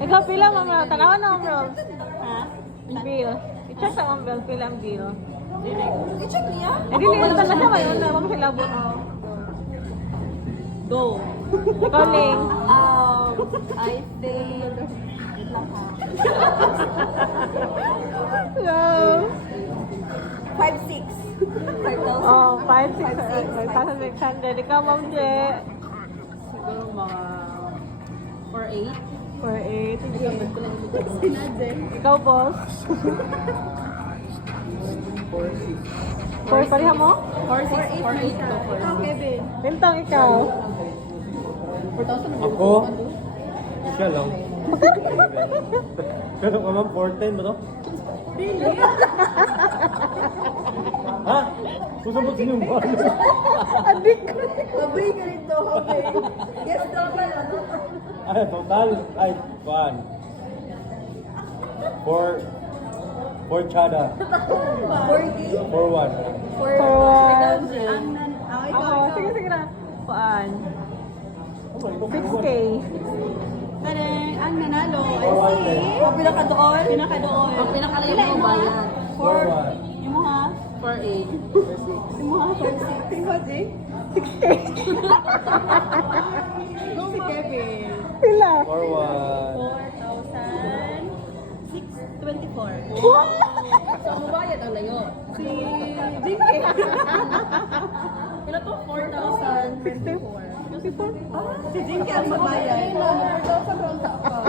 Ikaw pila mo bro? Tanawan na mo bro. Ha? Bill. I-check sa mo bro. Pila ang bill. I-check niya? Eh di nila na siya kayo na. Huwag mo sila labot. Go. Ikaw Ling. I think... Wait lang ha. Hello. 5,600. 5,000. Oh, 5,600. Ikaw Ma'am Je. Siguro mga 4,800. 4,800. Sige. Sinadze. Ikaw boss. 4,600. 4 pareha mo? 4,800 to 4,600. Kevin. Bintang ikaw. 4,000. Ako? Siya lang. Pero ka ma'am, 410 ba to? Really? Ha? Gusto mo sinumbalo? Adik ko. Habay ka rito, habay. Guess double, ano? Ay, total. Ay, kuhaan. 4 chada. 4K? 4-1. 4,000. Ako, sige, sige na. Paan? 6K. Tarang, ang nanalo ay si... Ang pinakadoon? Pinakadoon. Ang pinakalayo mo bayan. 4-1. Yung mga? 4,800. Yung mga 4,600. Yung mga, Jay? 6K. Si Kevin. Pila? 4-1. 4,624. So, mabayad ang layo. Si Jinky. Pila to? 4,024. 64? Si Jinky ang mabayad. 4,000 ang tapa.